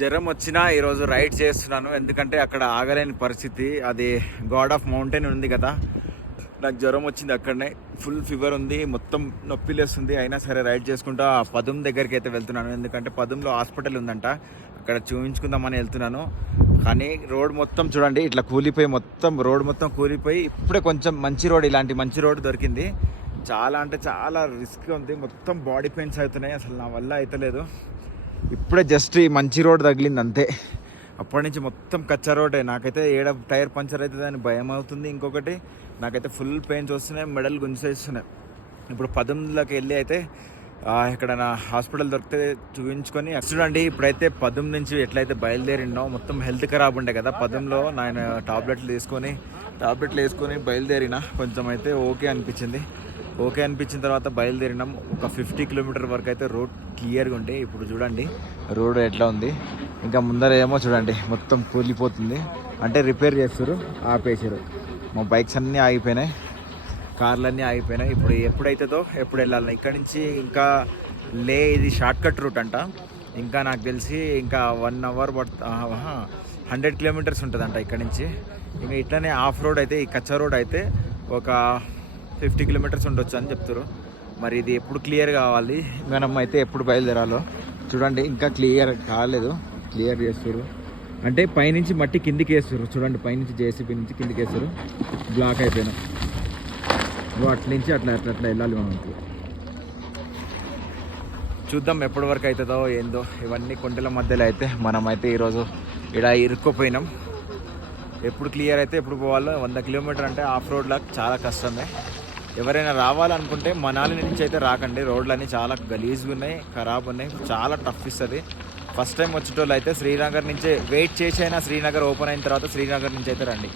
జ్వరం వచ్చినా ఈరోజు రైడ్ చేస్తున్నాను, ఎందుకంటే అక్కడ ఆగలేని పరిస్థితి. అది గాడ్ ఆఫ్ మౌంటైన్ ఉంది కదా, నాకు జ్వరం వచ్చింది అక్కడనే. ఫుల్ ఫీవర్ ఉంది, మొత్తం నొప్పి లేస్తుంది. అయినా సరే రైడ్ చేసుకుంటా పదుం దగ్గరికి అయితే వెళ్తున్నాను, ఎందుకంటే పదుంలో హాస్పిటల్ ఉందంట, అక్కడ చూపించుకుందామని వెళ్తున్నాను. కానీ రోడ్ మొత్తం చూడండి ఇట్లా కూలిపోయి, మొత్తం రోడ్ మొత్తం కూలిపోయి. ఇప్పుడే కొంచెం మంచి రోడ్, ఇలాంటి మంచి రోడ్ దొరికింది. చాలా అంటే చాలా రిస్క్ ఉంది, మొత్తం బాడీ పెయిన్స్ అవుతున్నాయి, అసలు నా వల్ల అవుతలేదు. ఇప్పుడే జస్ట్ ఈ మంచి రోడ్ తగిలింది అంతే, అప్పటి నుంచి మొత్తం కచ్చా రోడే. నాకైతే ఏడ టైర్ పంచర్ అవుతుంది అని భయం అవుతుంది. ఇంకొకటి నాకైతే ఫుల్ పెయిన్స్ వస్తున్నాయి, మెడల్ గుంజేస్తున్నాయి. ఇప్పుడు పదంలోకి వెళ్ళి అయితే ఇక్కడ నా హాస్పిటల్ దొరికితే చూపించుకొని చూడండి. ఇప్పుడైతే పదం నుంచి ఎట్లయితే బయలుదేరినో, మొత్తం హెల్త్ ఖరాబ్ ఉండే కదా పదంలో, నేను టాబ్లెట్లు వేసుకొని బయలుదేరిన. కొంచెం అయితే ఓకే అనిపించిన తర్వాత బయలుదేరినాం. ఒక 50 కిలోమీటర్ వరకు అయితే రోడ్ క్లియర్గా ఉంటే. ఇప్పుడు చూడండి రోడ్ ఎట్లా ఉంది. ఇంకా ముందర ఏమో చూడండి మొత్తం కూలిపోతుంది, అంటే రిపేర్ చేస్తారు, ఆపేసారు. మా బైక్స్ అన్నీ ఆగిపోయినాయి, కార్లన్నీ ఆగిపోయినాయి. ఇప్పుడు ఎప్పుడైతుందో ఎప్పుడు వెళ్ళాలి ఇక్కడి నుంచి. ఇంకా ఇది షార్ట్ కట్ రూట్ అంట. ఇంకా నాకు తెలిసి ఇంకా 1 అవర్ 100 కిలోమీటర్స్ ఉంటుందంట ఇక్కడ నుంచి. ఇంకా ఇట్లనే ఆఫ్ రోడ్ అయితే, ఈ కచ్చా రోడ్ అయితే ఒక 50 కిలోమీటర్స్ ఉండొచ్చు అని చెప్తారు. మరి ఇది ఎప్పుడు క్లియర్ కావాలి, మనం అయితే ఎప్పుడు బయలుదేరాలో చూడండి. ఇంకా క్లియర్ కాలేదు, క్లియర్ చేస్తారు అంటే పైనుంచి మట్టి కిందికి వేస్తారు. చూడండి పైనుంచి జేసీబీ నుంచి కిందికి వేస్తారు, బ్లాక్ అయిపోయినాం. అట్ల నుంచి అట్లా వెళ్ళాలి మనం. చూద్దాం ఎప్పటి వరకు అవుతుందో ఏందో. ఇవన్నీ కొండల మధ్యలో అయితే మనమైతే ఈరోజు ఇక్కడ ఇరుక్కుపోయినాం. ఎప్పుడు క్లియర్ అయితే ఎప్పుడు పోవాలో. 100 కిలోమీటర్ అంటే ఆఫ్ రోడ్లకు చాలా కష్టమే. ఎవరైనా రావాలనుకుంటే మనాలి నుంచి అయితే రాకండి, రోడ్లన్నీ చాలా గలీజ్గా ఉన్నాయి, ఖరాబ్ ఉన్నాయి, చాలా టఫ్ ఇస్తుంది. ఫస్ట్ టైం వచ్చేటోళ్ళు అయితే శ్రీనగర్ నుంచే వెయిట్ చేసి అయినా శ్రీనగర్ ఓపెన్ అయిన తర్వాత శ్రీనగర్ నుంచి అయితే రండి.